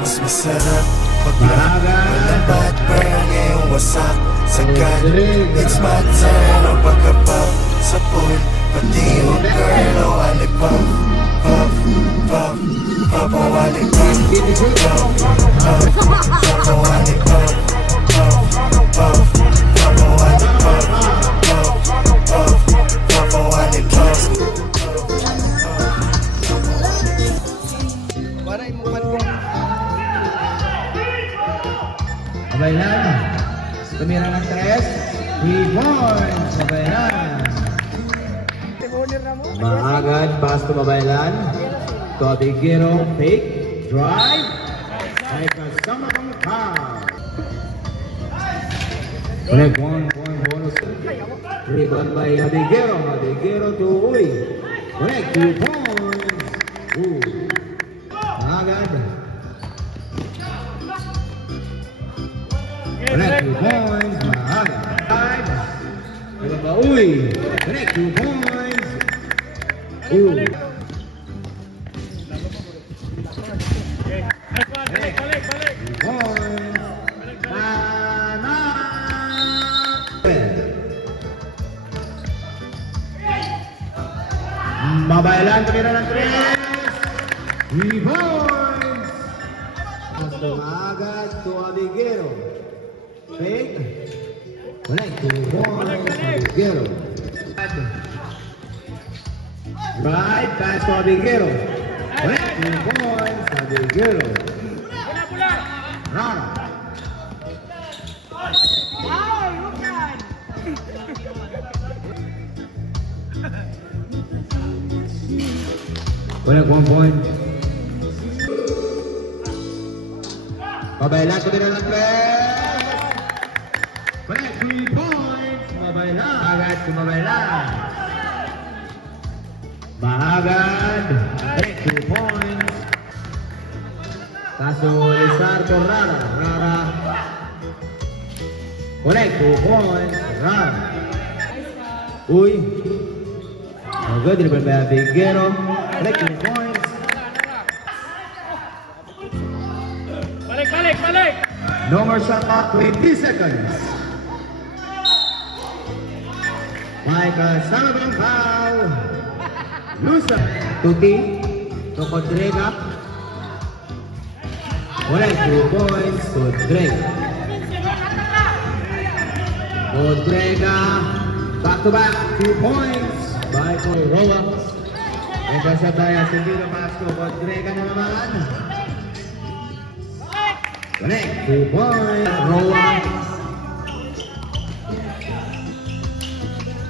Mas masarap paglaban ng bad burn ngayong wasak sagad. It's my turn ang pagkapap sa pool. Pati yung girl o alipap. Pop, pop, pop o alipap. Pop, pop, pop o alipap. Pop, pop, pop o alipap. Pop, pop, pop o alipap. Sabailan, tumira ng 3 points, Sabailan. Maagad, pass to Sabailan. To Abigero, fake, drive. Ay kasama kang foul. Connect 1 point bonus. Rebound by Abigero. Abigero to Uy. Connect 2 points. Maagad. Connect 2 points, Mahaga. 5. Iba ba? Uy! Connect 2 points. Connect 2 points. Tana! Mabayalan, tumira ng 3 points. Mahaga to Abigero. Fake. Connect 2 points. Abigero. Right. Pass to Abigero. Connect 2 points. Abigero. Run. Connect 1 point. Mabaylan ko din ang 3. Connect 3 points. Mabaylan. Agad si Mabaylan. Maagad. Connect 2 points. Kaso Lizardo Rara. Rara. Connect 2 points. Rara. Uy. Good. Dribble by Abigero. Connect 2 points. Balik! No more shot clock, 20 seconds. Michael Salabang foul. Lusa. Tuti. To Kodrega. Connect 2 points. Kodrega. Kodrega. Back to back. 2 points. By Roa. And kasabay si Vito Pasco. Kodrega na naman. Connect 2 points. Roa.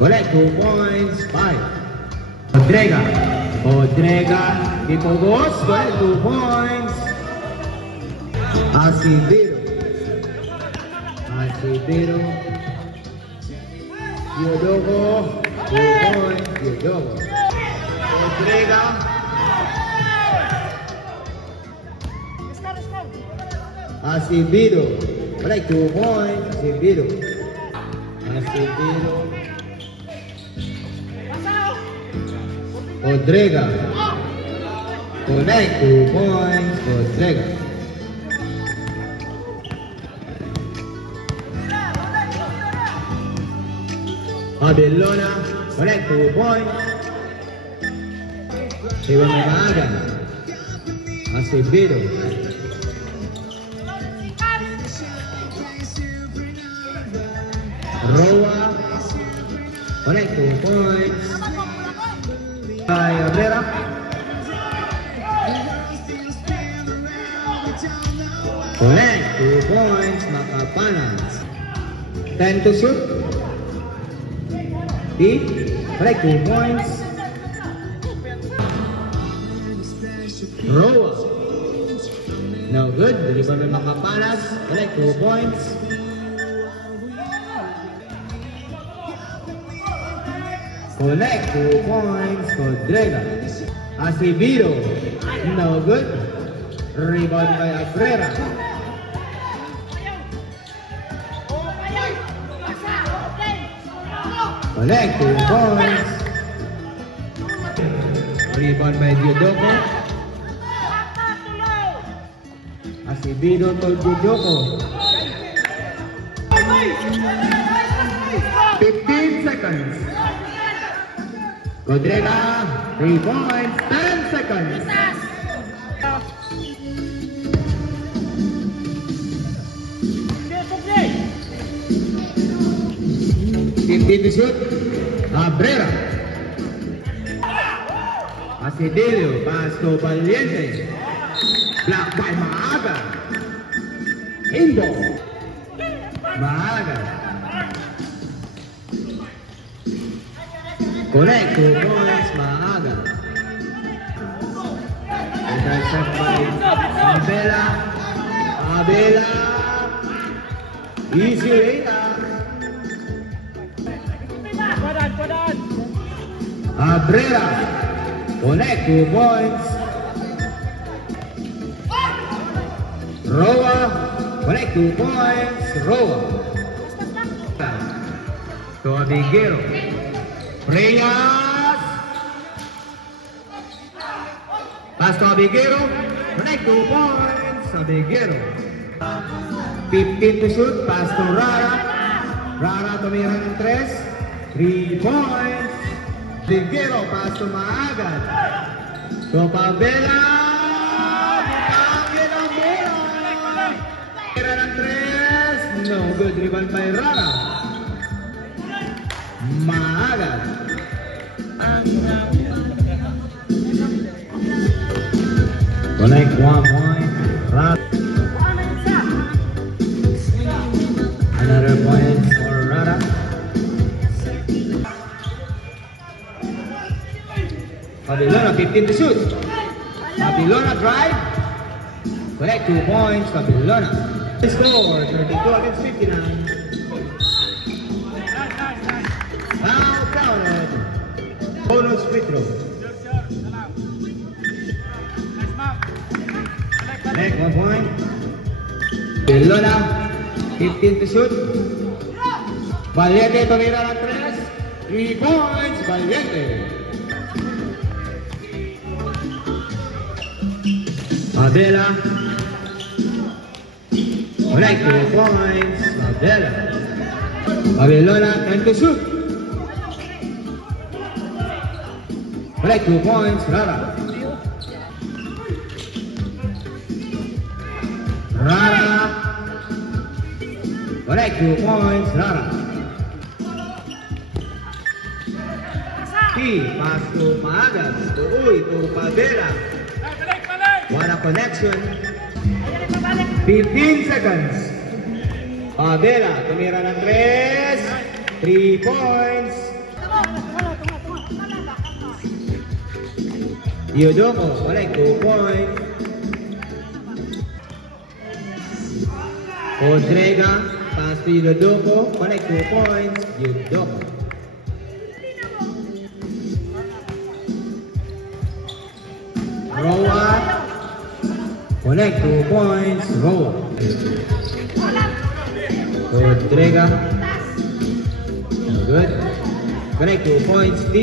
Connect 2 points. 5. Odrega. Ipogos. Connect 2 points. Asidero. Diodogo. 2 points. Diodogo. Odrega. Asidero. Connect 2 points. Asidero. Odrega. Connect 2 points. Odrega. Abellona. Connect 2 points. Iba Mabaga. Acevedo. Roa. Connect 2 points. By Abrera. Connect 2 points. Makapanas. 10 to shoot. D. Connect 2 points. Roa. No good. Deliver by Makapanas. Connect 2 points. Connect 2 points for Drega. Acevedo. No good. Rebound by Abrera. Connect 2 points. Rebound by Diodogo. Acevedo to Jojoko. 15 seconds. Codrega, 3 points, 10 seconds. To shoot, Cabrera. Acevedo, pass to Valiente. Block by Maaga. Inball. Maaga. Connect 2 points, Maaga. Intercept by Abela. Abela. Easy later. Cabrera, connect 2 points. Roa, connect 2 points. Roa. To Abiguero. Reyes. Pass to Abiguero. Connect 2 points. Abiguero. 15 to shoot. Pass to Rara. Rara tumira ng 3 points. Abiguero, pass to Maagad. To Pabela. Pangin ang bola. Tira ng 3. No good. Rebound by Rara. Maagad. Connect 1 point. Rara. Another point for Rara. Babilona, 15 to shoot. Babilona drive. Connect 2 points. Babilona. Score 32 against 59. Now counted. Bonus free throw. Connect 1 point. Babilona, 15 to shoot. Valiente tumira ng 3 points. Valiente. Abela. Connect 2 points. Abela. Babilona, 10 to shoot. Connect 2 points. Rara. Rara. Connect 2 points. Rara. Pass to Maagas. To Uy. To Pabela. What a connection. 15 seconds. Pabela, tumira ng 3 points. Diodoko, connect 2 points. Codrega, pass to Diodoko, connect 2 points. Diodoko. Roa. Connect 2 points, Roa. Codrega. Good. Connect 2 points, D.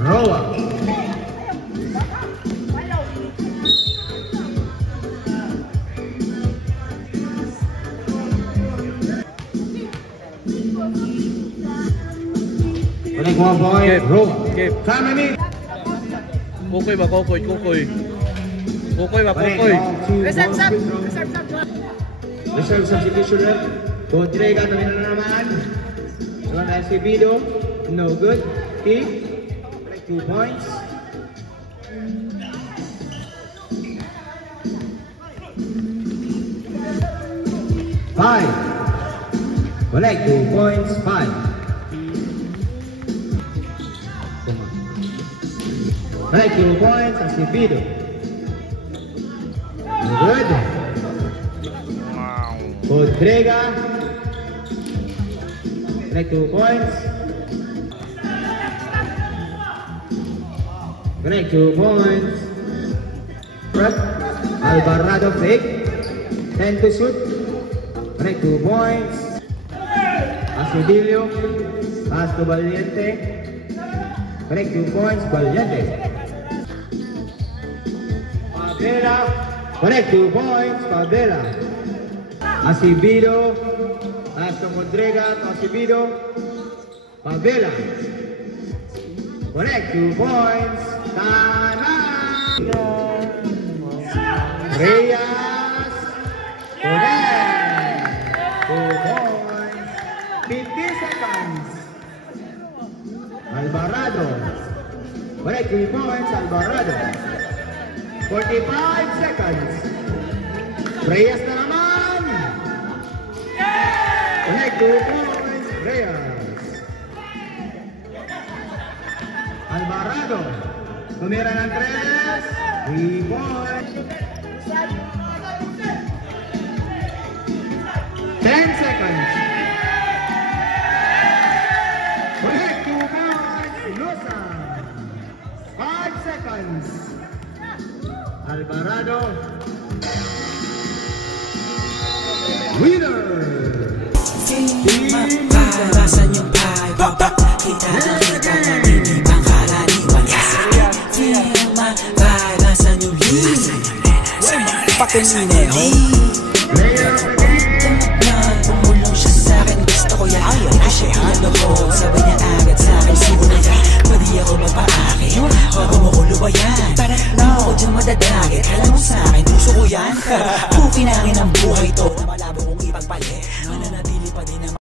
Roa. Connect 1 point, Roa. Time limit. Kukoy ba? Kukoy. Kukoy ba? Kukoy. Reserve substitution rep. Codrega tumira na naman. Iwan na Acevedo. No good. T. Connect 2 points. Five. Connect 2 points. 5. Connect 2 points. Acevedo. Good. Codrega. Connect 2 points. Connect 2 points. Alvarado fake. 10 to shoot. Connect 2 points. Acevedo. Pass to Valiente. Connect 2 points. Valiente. Pabela. Correct, 2 points, Pabela. Acevedo, Pasco Modregat, Acevedo, Pabela. Correct, 2 points, Tana. Reyes, correct, 2 points, 50 seconds. Alvarado, correct, 3 points, Alvarado. 45 seconds. Reyes na naman. Correct, 2 points, Reyes. Alvarado, tumira ng 3 points. 10 seconds. Correct, 2 points, Luzon. 5 seconds. Alvarado. Winner! Mapapalasan yung pie Kita na kita na tinibang karaniwan Feel mapapalasan yung lead Fucking Pumulong siya sa'kin Gusto ko yan Hindi ko siya pinanood Sabay niya agad sa'kin Sumunod Pwede ako magpaakit Bago mo ko lubayan Hindi mo ko dyan madadagit Alam mo sa'kin Puso ko yan